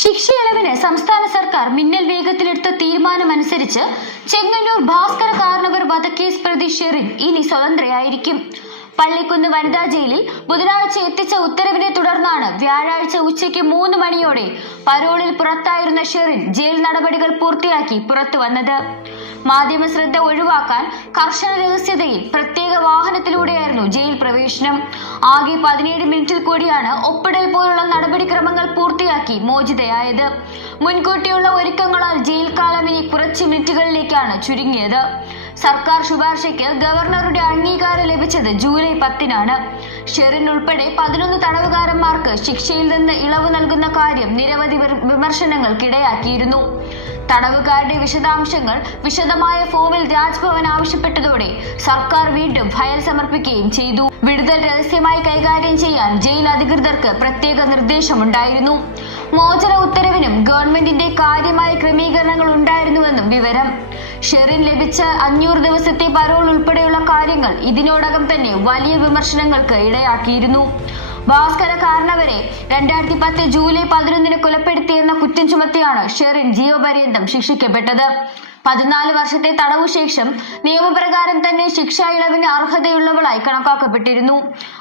ശിക്ഷ ഇളവിന് സംസ്ഥാന സർക്കാർ മിന്നൽ വേഗത്തിലെടുത്ത തീരുമാനമനുസരിച്ച് ചെങ്ങന്നൂർ ഭാസ്കര കാരണവർ വധക്കേസ് പ്രതി ഷെറിൻ ഇനി സ്വതന്ത്രയായിരിക്കും. പള്ളിക്കുന്ന് വനിതാ ജയിലിൽ ബുധനാഴ്ച എത്തിച്ച ഉത്തരവിനെ തുടർന്നാണ് വ്യാഴാഴ്ച ഉച്ചയ്ക്ക് മൂന്ന് മണിയോടെ പരോളിൽ പുറത്തായിരുന്ന ഷെറിൻ ജയിൽ നടപടികൾ പൂർത്തിയാക്കി പുറത്തു വന്നത്. മാധ്യമ ശ്രദ്ധ ഒഴിവാക്കാൻ കർശന രഹസ്യതയിൽ പ്രത്യേക വാഹനത്തിലൂടെയായിരുന്നു ജയിൽ പ്രവേശനം. ആകെ പതിനേഴ് മിനിറ്റിൽ കൂടിയാണ് ഒപ്പിടൽ പോലുള്ള നടപടിക്രമങ്ങൾ പൂർത്തിയാക്കി മോചിതയായത്. മുൻകൂട്ടിയുള്ള ഒരുക്കങ്ങളാൽ ജയിൽ കാലം ഇനി കുറച്ച് മിനിറ്റുകളിലേക്കാണ് ചുരുങ്ങിയത്. സർക്കാർ ശുപാർശയ്ക്ക് ഗവർണറുടെ അംഗീകാരം ലഭിച്ചത് ജൂലൈ പത്തിനാണ്. ഷെറിൻ ഉൾപ്പെടെ പതിനൊന്ന് തടവുകാരന്മാർക്ക് ശിക്ഷയിൽ നിന്ന് ഇളവ് നൽകുന്ന കാര്യം നിരവധി വിമർശനങ്ങൾക്കിടയാക്കിയിരുന്നു. തടവുകാരുടെ വിശദാംശങ്ങൾ വിശദമായ ഫോമിൽ രാജ്ഭവൻ ആവശ്യപ്പെട്ടതോടെ സർക്കാർ വീണ്ടും ഫയൽ സമർപ്പിക്കുകയും ചെയ്തു. വിടുതൽ രഹസ്യമായി കൈകാര്യം ചെയ്യാൻ ജയിൽ അധികൃതർക്ക് പ്രത്യേക നിർദ്ദേശമുണ്ടായിരുന്നു. മോചന ഉത്തരവിനും ഗവൺമെന്റിന്റെ കാര്യമായ ക്രമീകരണങ്ങൾ ഉണ്ടായിരുന്നുവെന്നും വിവരം. ഷെറിൻ ലഭിച്ച അഞ്ഞൂറ് ദിവസത്തെ പരോൾ ഉൾപ്പെടെയുള്ള കാര്യങ്ങൾ ഇതിനോടകം തന്നെ വലിയ വിമർശനങ്ങൾക്ക് ഇടയാക്കിയിരുന്നു ഭാസ്കര കാരണവരെ രണ്ടായിരത്തി പത്ത് ജൂലൈ പതിനൊന്നിന് കൊലപ്പെടുത്തിയെന്ന കുറ്റം ചുമത്തിയാണ് ഷെറിൻ ജീവപര്യന്തം ശിക്ഷിക്കപ്പെട്ടത്. പതിനാല് വർഷത്തെ തടവു ശേഷം നിയമപ്രകാരം തന്നെ ശിക്ഷാ ഇളവിന് അർഹതയുള്ളവളായി കണക്കാക്കപ്പെട്ടിരുന്നു.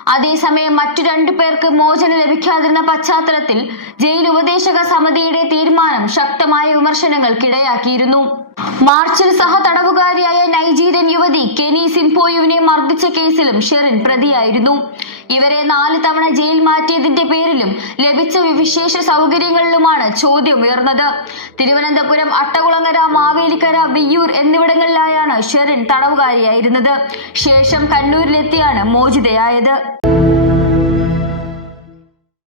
അതേസമയം മറ്റു രണ്ടു പേർക്ക് മോചനം ലഭിക്കാതിരുന്ന പശ്ചാത്തലത്തിൽ ജയിൽ ഉപദേശക സമിതിയുടെ തീരുമാനം ശക്തമായ വിമർശനങ്ങൾക്കിടയാക്കിയിരുന്നു. മാർച്ചിൽ സഹ തടവുകാരിയായ നൈജീരിയൻ യുവതി കെനി സിംപോയുവിനെ മർദ്ദിച്ച കേസിലും ഷെറിൻ പ്രതിയായിരുന്നു. ഇവരെ നാല് തവണ ജയിൽ മാറ്റിയതിന്റെ പേരിലും ലഭിച്ച വിശേഷ സൗകര്യങ്ങളിലുമാണ് ചോദ്യം ഉയർന്നത്. തിരുവനന്തപുരം അട്ടകുളങ്ങര മാവേലിക്കര വിയ്യൂർ എന്നിവിടങ്ങളിലായാണ് ഷെറിൻ തടവുകാരിയായിരുന്നത്. ശേഷം കണ്ണൂരിലെത്തിയാണ് മോചിതയായത്.